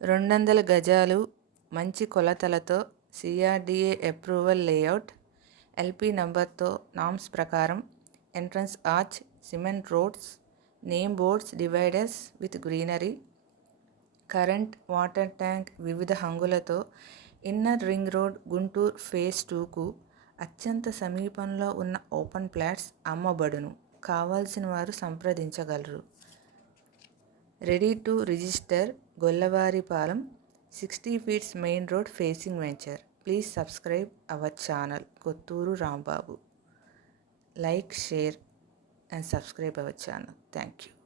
200 గజాలు మంచి కొలతలతో సిఆర్డిఏ అప్రూవల్ లేఅవుట్, ఎల్పి నంబర్తో నామ్స్ ప్రకారం entrance arch, cement roads, name boards, dividers with greenery, current, water tank వివిధ హంగులతో inner ring road Guntur phase 2కు అత్యంత సమీపంలో ఉన్న ఓపెన్ ప్లాట్స్ అమ్మబడును. కావాల్సిన వారు సంప్రదించగలరు. Ready to register గొల్లవారిపాలెం 60 feet main road facing venture. Please subscribe our channel Kotturu Rambabu. Like, share and subscribe our channel. Thank you.